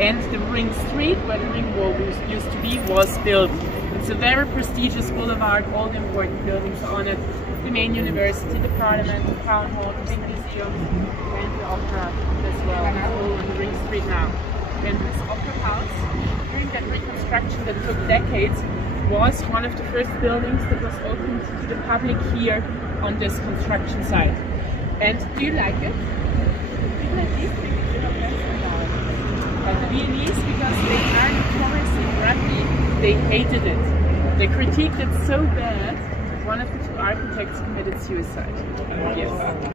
And the Ring Street, where the Ring Wall used to be, was built. It's a very prestigious boulevard, all the important buildings are on it. The main university, the parliament, the town hall, the big museum, and the opera as well. It's all on the Ring Street now. And this opera house, during that reconstruction that took decades, was one of the first buildings that was opened to the public here on this construction site. And do you like it? Do you like these things? The Viennese, because they are notoriously grumpy, they hated it. They critiqued it so bad that one of the two architects committed suicide. Yes.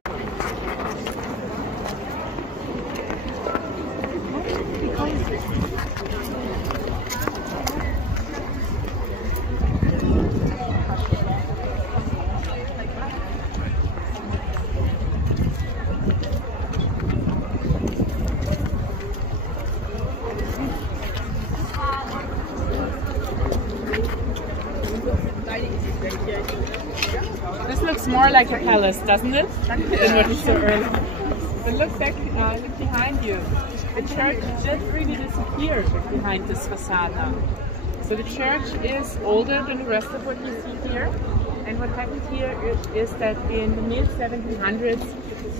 This looks more like a palace, doesn't it? Than what is so early. But look back, look behind you. The church just really disappeared behind this facade now. So the church is older than the rest of what you see here. And what happened here is that in the mid-1700s,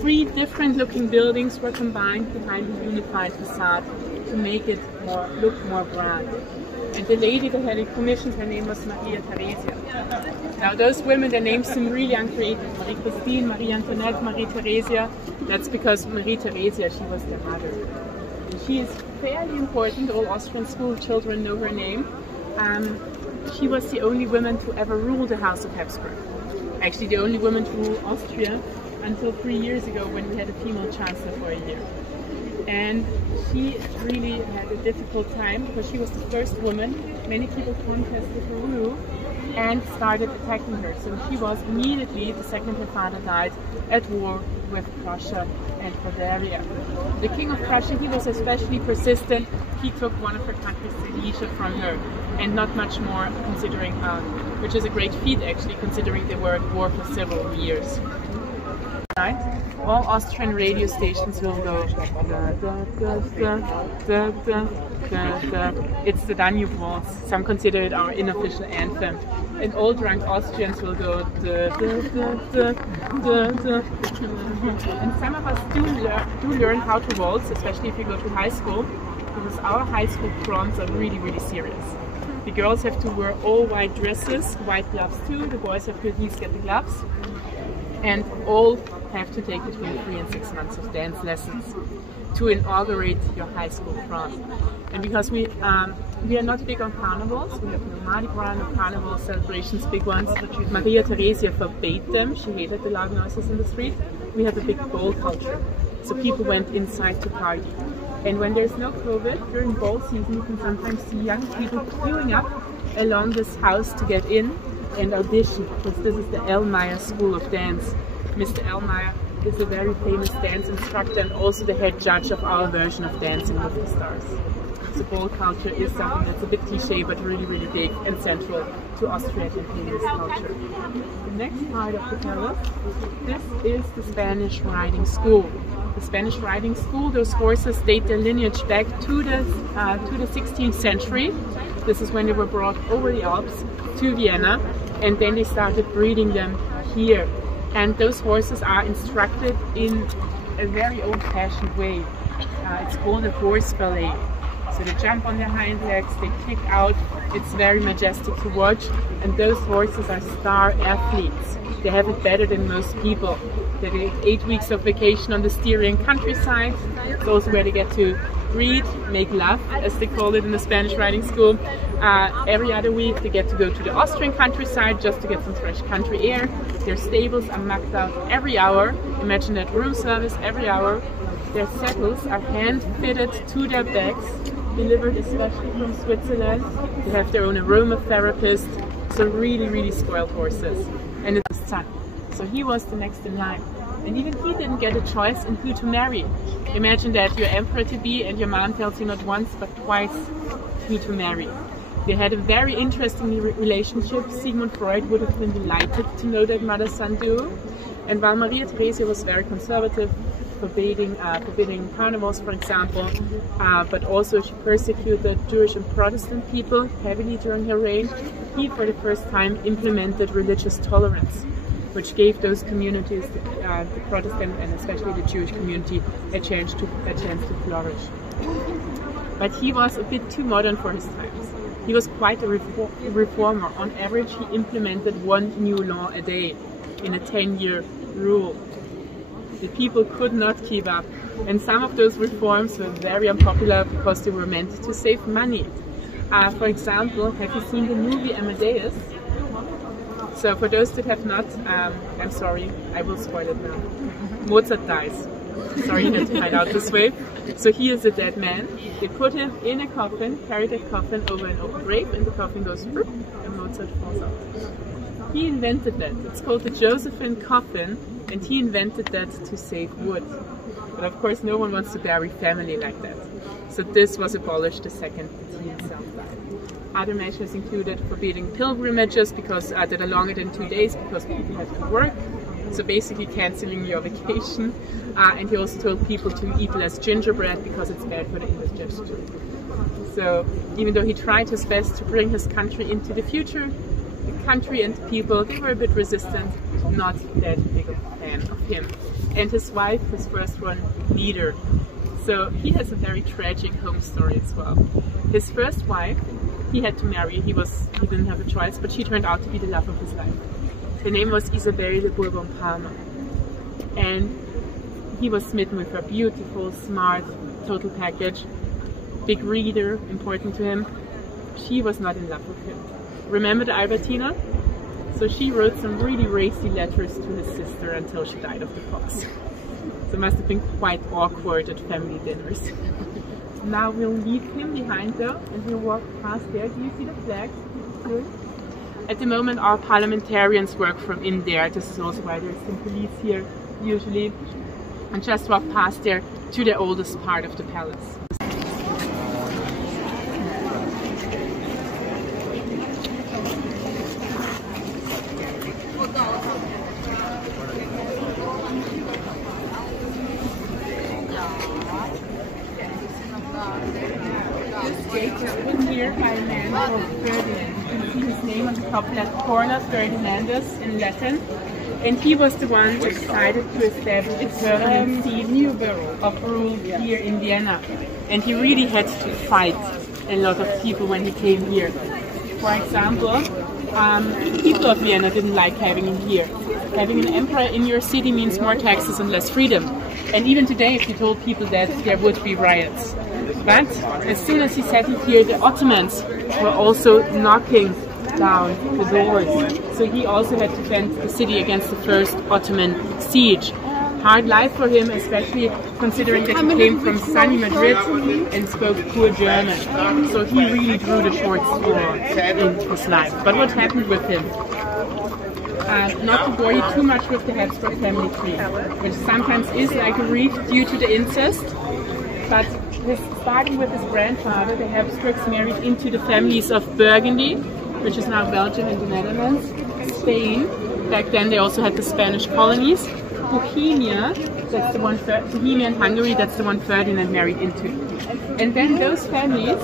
3 different looking buildings were combined behind the unified facade to make it look more grand. And the lady that had it commissioned, her name was Maria Theresia. Now those women, their names seem really uncreative. Marie Christine, Marie Antoinette, Marie Theresia. That's because Marie Theresia, she was their mother. And she is fairly important, all Austrian school children know her name. She was the only woman to ever rule the House of Habsburg. Actually the only woman to rule Austria until 3 years ago when we had a female chancellor for a year. And she really had a difficult time because she was the first woman. Many people contested her rule and started attacking her. So she was immediately, the second her father died, at war with Prussia and Bavaria. The King of Prussia, he was especially persistent. He took one of her countries, Silesia, from her, and not much more, considering, which is a great feat actually, considering they were at war for several years. All Austrian radio stations will go da, da, da, da, da, da, da. It's the Danube Waltz. Some consider it our unofficial anthem. And all drunk Austrians will go da, da, da, da, da, da. And some of us do learn how to waltz, especially if you go to high school, because our high school proms are really, really serious. The girls have to wear all white dresses, white gloves too. The boys have to at least get the gloves. And all have to take between 3 and 6 months of dance lessons to inaugurate your high school prom. And because we are not big on carnivals, we have no Mardi Gras, no carnival celebrations, big ones. Maria Theresia forbade them, she hated the loud noises in the street. We have a big ball culture, so people went inside to party. And when there's no COVID, during ball season you can sometimes see young people queuing up along this house to get in and audition, because this is the Ellmeyer School of Dance. Mr. Ellmeyer is a very famous dance instructor and also the head judge of our version of Dancing with the Stars. So ball culture is something that's a bit cliché but really, really big and central to Austrian and Viennese culture. The next part of the palace, this is the Spanish riding school. The Spanish riding school, those horses date their lineage back to the 16th century. This is when they were brought over the Alps to Vienna, and then they started breeding them here. And those horses are instructed in a very old-fashioned way. It's called a horse ballet. So they jump on their hind legs, they kick out. It's very majestic to watch. And those horses are star athletes. They have it better than most people. They get 8 weeks of vacation on the Styrian countryside. It's also where they get to breed, make love, as they call it in the Spanish riding school. Every other week they get to go to the Austrian countryside just to get some fresh country air. Their stables are mucked out every hour. Imagine that, room service every hour. Their saddles are hand fitted to their backs, delivered especially from Switzerland. They have their own aromatherapist. So really, really spoiled horses. And it's his son. So he was the next in line. And even he didn't get a choice in who to marry. Imagine that you're emperor-to-be and your mom tells you not once but twice who to marry. They had a very interesting relationship. Sigmund Freud would have been delighted to know that mother-son duo. And while Maria Theresia was very conservative, forbidding carnivals, for example, but also she persecuted Jewish and Protestant people heavily during her reign. He, for the first time, implemented religious tolerance, which gave those communities, the Protestant and especially the Jewish community, a chance to flourish. But he was a bit too modern for his times. He was quite a reformer. On average, he implemented one new law a day in a 10-year rule. The people could not keep up, and some of those reforms were very unpopular because they were meant to save money. For example, have you seen the movie Amadeus? So for those that have not, I'm sorry, I will spoil it now. Mozart dies. Sorry, you had to hide out this way. So he is a dead man. They put him in a coffin, carry that coffin over an open grave, and the coffin goes whoop, and Mozart falls out. He invented that. It's called the Josephine coffin, and he invented that to save wood. But of course, no one wants to bury family like that. So this was abolished the second he himself died. Other measures included forbidding pilgrimages because that are longer than 2 days because people have to work. So basically cancelling your vacation. And he also told people to eat less gingerbread because it's bad for the indigestion. So even though he tried his best to bring his country into the future, the country and the people, they were a bit resistant, not that big of a fan of him. And his wife, his first one, Lieder. So he has a very tragic home story as well. His first wife, he had to marry. He didn't have a choice, but she turned out to be the love of his life. Her name was Isabelle de Bourbon-Parma. And he was smitten with her, beautiful, smart, total package, big reader, important to him. She was not in love with him. Remember the Albertina? So she wrote some really racy letters to his sister until she died of the pox. So it must have been quite awkward at family dinners. Now we'll leave him behind though, and we'll walk past there. Do you see the flag? Good. At the moment our parliamentarians work from in there. This is also why there's some police here usually. And just walk past there to the oldest part of the palace. This gate is opened here by a man called Ferdinand. You can see his name on the top left corner, Ferdinandus in Latin. And he was the one who decided to establish a permanent seat of rule here in Vienna. And he really had to fight a lot of people when he came here. For example, the people of Vienna didn't like having him here. Having an emperor in your city means more taxes and less freedom. And even today, if you told people that, there would be riots. But as soon as he settled here, the Ottomans were also knocking down the doors. So he also had to defend the city against the first Ottoman siege. Hard life for him, especially considering that he came from sunny Madrid and spoke poor German. So he really drew the short straw in his life. But what happened with him? Not to bore you too much with the Habsburg family tree, which sometimes is like a reef due to the incest. But starting with his grandfather, the Habsburgs married into the families of Burgundy, which is now Belgium and the Netherlands, Spain. Back then they also had the Spanish colonies. Bohemia, that's the one. Bohemia and Hungary, that's the one Ferdinand married into. And then those families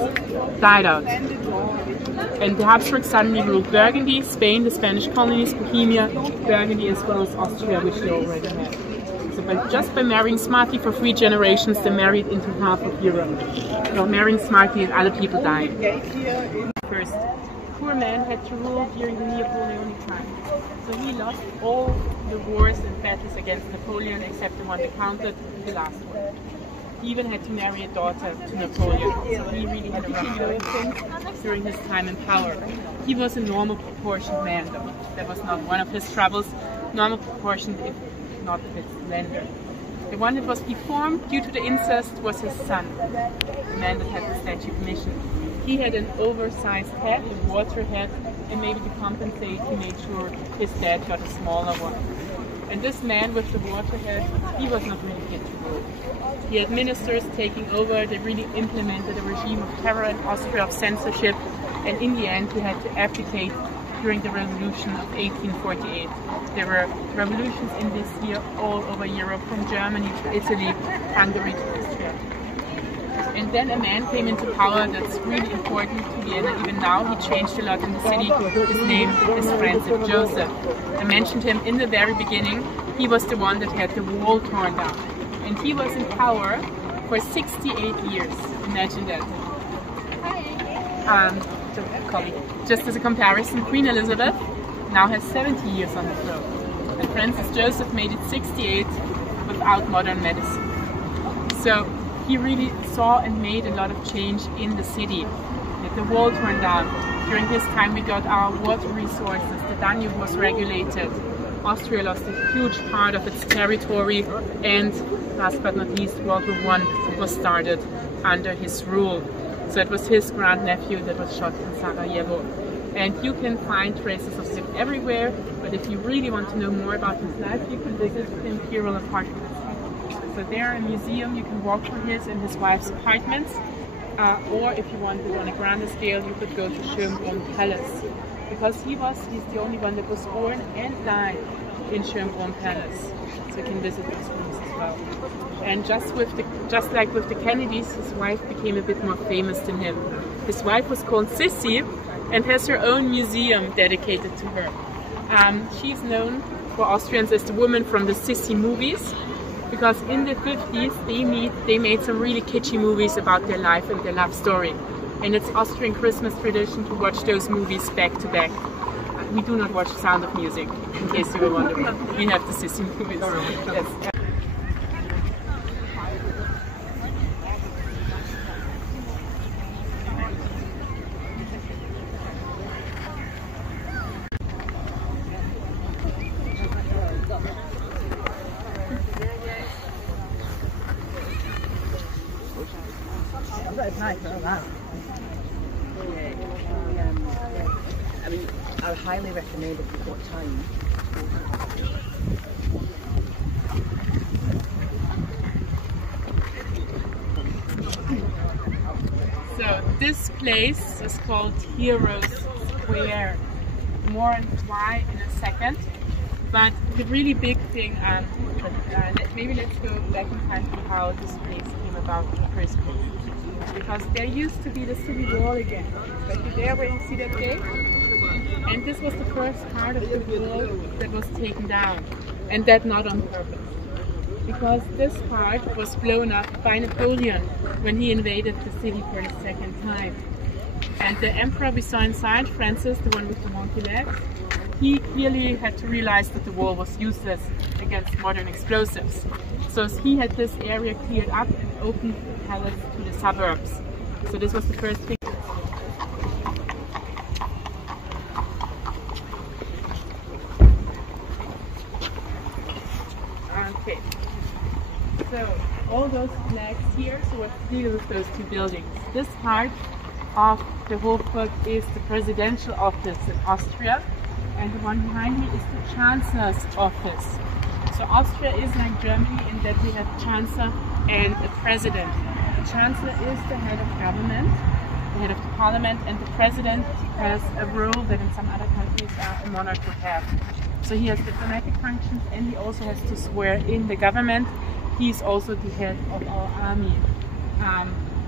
died out. And the Habsburgs suddenly ruled Burgundy, Spain, the Spanish colonies, Bohemia, Burgundy, as well as Austria, which they already had. So just by marrying smartly for 3 generations, they married into half of Europe. So marrying smartly and other people died. First, poor man had to rule during the Napoleonic time. So he lost all the wars and battles against Napoleon except the one that counted, the last one. He even had to marry a daughter to Napoleon. So he really had a rough go of things during his time in power. He was a normal proportioned man though. That was not one of his troubles. Normal proportioned, if not a bit slender. The one that was deformed due to the incest was his son, the man that had the statue commission. He had an oversized head, a water head, and maybe to compensate, he made sure his dad got a smaller one. And this man with the water head, he was not really fit to rule. He had ministers taking over, they really implemented a regime of terror in Austria, of censorship, and in the end he had to abdicate during the revolution of 1848. There were revolutions in this year all over Europe, from Germany to Italy, Hungary to Austria. And then a man came into power that's really important to Vienna even now. He changed a lot in the city. His name is Francis Joseph. I mentioned him in the very beginning. He was the one that had the wall torn down. And he was in power for 68 years. Imagine that. Just as a comparison, Queen Elizabeth now has 70 years on the throne. And Francis Joseph made it 68 without modern medicine. So he really saw and made a lot of change in the city. The wall torn down. During his time we got our water resources, the Danube was regulated. Austria lost a huge part of its territory, and last but not least, World War I was started under his rule. So it was his grandnephew that was shot in Sarajevo. And you can find traces of him everywhere, but if you really want to know more about his life, you can visit the Imperial Apartments. So there in a museum, you can walk through his and his wife's apartments, or if you wanted on a grander scale, you could go to Schönbrunn Palace, because he's the only one that was born and died in Schönbrunn Palace. So you can visit those rooms as well. And just like with the Kennedys, his wife became a bit more famous than him. His wife was called Sissy and has her own museum dedicated to her. She's known for Austrians as the woman from the Sissy movies, because in the 50s they made some really kitschy movies about their life and their love story. And it's Austrian Christmas tradition to watch those movies back to back. We do not watch Sound of Music, in case you were wondering. We have the Sissy movies. Yes. It's nice, I that. I mean, I would highly recommend if you've got time. So this place is called Heroes Square. More on why in a second. But the really big thing, maybe let's go back in time to how this place came about in the first place. Because there used to be the city wall again. But there where you see that gate? And this was the first part of the wall that was taken down. And that not on purpose. Because this part was blown up by Napoleon when he invaded the city for the second time. And the emperor we saw inside, Francis, the one with the monkey legs, he clearly had to realize that the wall was useless against modern explosives. So he had this area cleared up and opened the palace to the suburbs. So this was the first thing. Okay. So all those flags here, so what's the deal with those two buildings? This part of the Hofburg is the presidential office in Austria, and the one behind me is the Chancellor's office. So Austria is like Germany in that we have Chancellor and a President. The Chancellor is the head of government, the head of the parliament, and the President has a role that in some other countries a monarch would have. So he has diplomatic functions, and he also has to swear in the government. He's also the head of our army.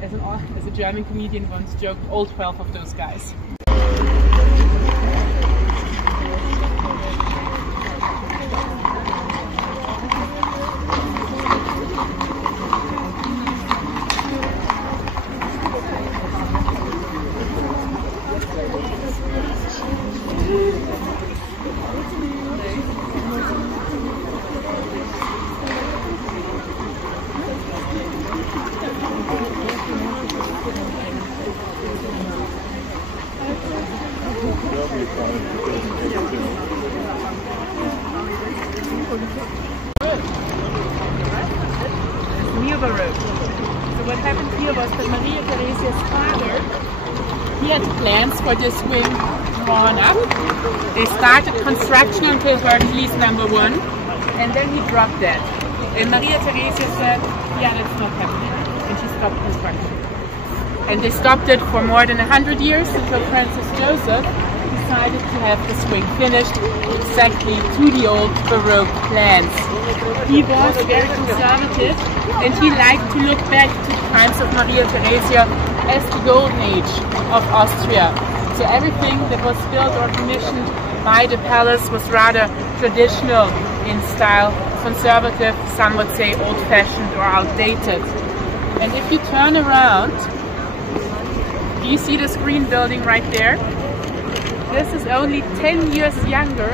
As a German comedian once joked, all 12 of those guys. So what happened here was that Maria Theresia's father, he had plans for this wing drawn up. They started construction until Hercules #1, and then he dropped that. And Maria Theresia said, yeah, that's not happening. And she stopped construction. And they stopped it for more than 100 years until Francis Joseph decided to have this wing finished exactly to the old Baroque plans. He was very conservative and he liked to look back to the times of Maria Theresia as the golden age of Austria. So everything that was built or commissioned by the palace was rather traditional in style, conservative, some would say old-fashioned or outdated. And if you turn around, do you see this green building right there? This is only 10 years younger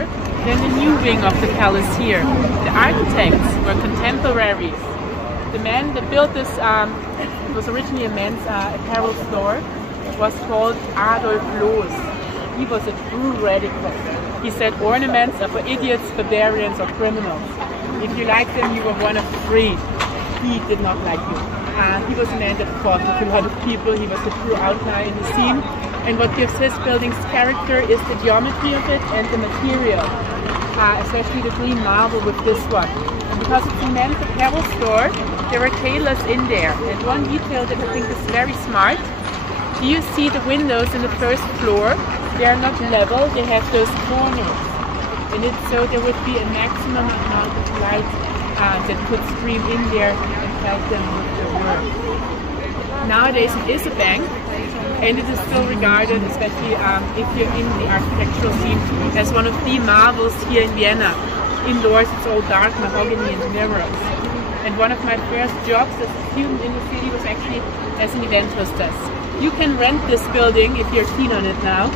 than the new wing of the palace here. The architects were contemporaries. The man that built this was originally a men's apparel store. It was called Adolf Loos. He was a true radical. He said ornaments are for idiots, barbarians or criminals. If you liked them, you were one of the three. He did not like you. He was a man that fought with a lot of people. He was a true outlier in the scene. And what gives his building's character is the geometry of it and the material. Especially the green marble with this one. And because it's a men's apparel store, there are tailors in there. And one detail that I think is very smart. Do you see the windows in the first floor? They are not level, they have those corners. And it's so there would be a maximum amount of light that could stream in there and help them with their work. Nowadays it is a bank, and it is still regarded, especially if you're in the architectural scene, as one of the marvels here in Vienna. Indoors it's all dark mahogany and mirrors. And one of my first jobs as a student in the city was actually as an event hostess. You can rent this building, if you're keen on it now,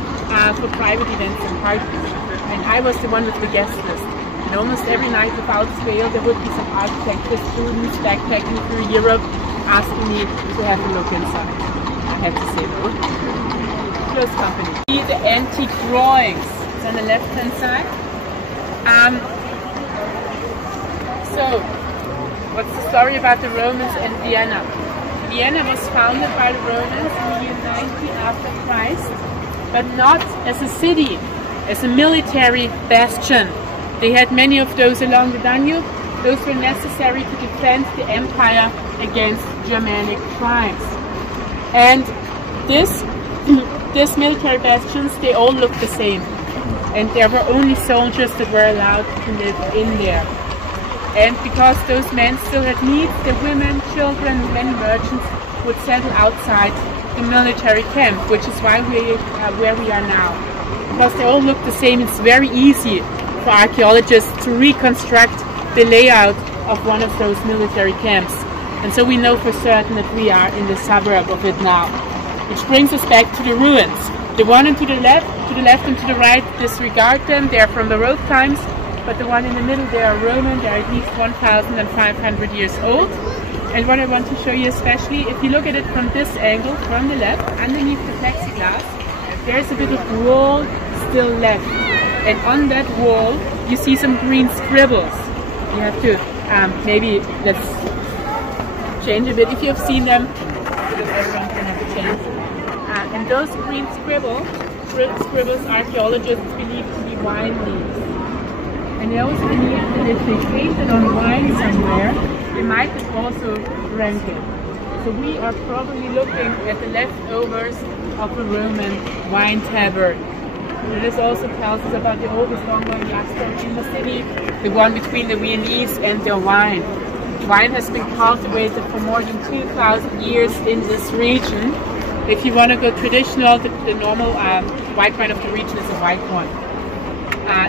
for private events and parties. And I was the one with the guest list. And almost every night without fail there would be some architecture students backpacking through Europe asking me to have a look inside. I had to say no. Close company. See the antique drawings. It's on the left hand side. So, what's the story about the Romans and Vienna? Vienna was founded by the Romans in the year 90 after Christ, but not as a city, as a military bastion. They had many of those along the Danube. Those were necessary to defend the empire against Germanic tribes. And these military bastions, they all look the same. And there were only soldiers that were allowed to live in there. And because those men still had needs, the women, children, many merchants would settle outside the military camp, which is why where we are now. Because they all look the same, it's very easy for archaeologists to reconstruct the layout of one of those military camps. And so we know for certain that we are in the suburb of it now. Which brings us back to the ruins. The one to the left and to the right, disregard them, they are from Baroque times. But the one in the middle, they are Roman, they are at least 1,500 years old. And what I want to show you especially, if you look at it from this angle, from the left, underneath the plexiglass, there's a bit of wall still left. And on that wall, you see some green scribbles. You have to, maybe, let's change a bit if you have seen them, so that everyone can have a chance. And those green scribbles, archaeologists believe to be wine leaves. And they also believe that if they pasted on wine somewhere, they might have also drank it. So we are probably looking at the leftovers of a Roman wine tavern. And this also tells us about the oldest ongoing blackstone in the city, the one between the Viennese and their wine. Wine has been cultivated for more than 2,000 years in this region. If you want to go traditional, the normal white wine of the region is a white one.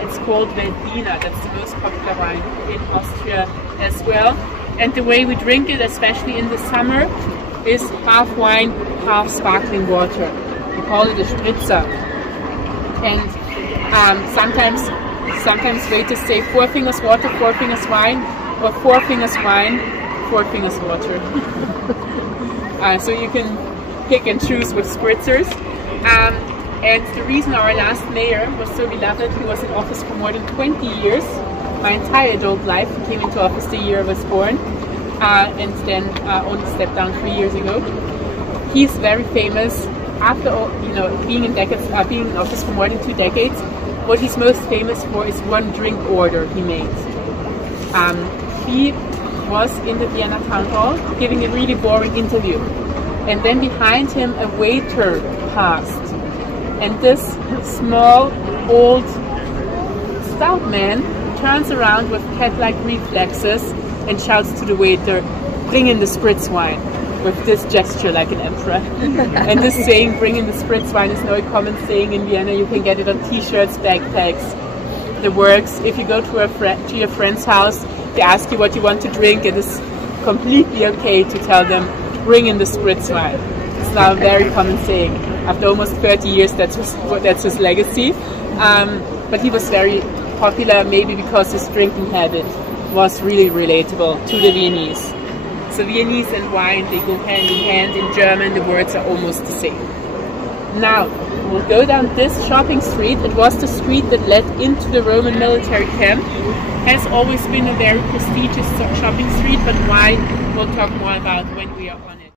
It's called Vienna, that's the most popular wine in Austria as well. And the way we drink it, especially in the summer, is half wine, half sparkling water. We call it a spritzer. And sometimes waiters say 4 fingers water, 4 fingers wine, or 4 fingers wine, 4 fingers water. So you can pick and choose with spritzers. And the reason our last mayor was so beloved, he was in office for more than 20 years, my entire adult life. He came into office the year I was born, and then only stepped down 3 years ago. He's very famous. After being in office for more than 2 decades, what he's most famous for is one drink order he made. He was in the Vienna town hall giving a really boring interview, and then behind him a waiter passed. And this small, old, stout man turns around with cat-like reflexes and shouts to the waiter, "Bring in the spritz wine," with this gesture like an emperor. And this saying, "Bring in the spritz wine," is now a common saying in Vienna. You can get it on t-shirts, backpacks, the works. If you go to your friend's house, they ask you what you want to drink, it is completely okay to tell them, "Bring in the spritz wine." It's now a very common saying. After almost 30 years, that's his legacy. But he was very popular, maybe because his drinking habit was really relatable to the Viennese. So Viennese and wine, they go hand in hand. In German, the words are almost the same. Now, we'll go down this shopping street. It was the street that led into the Roman military camp. Has always been a very prestigious shopping street, but wine we'll talk more about when we are on it.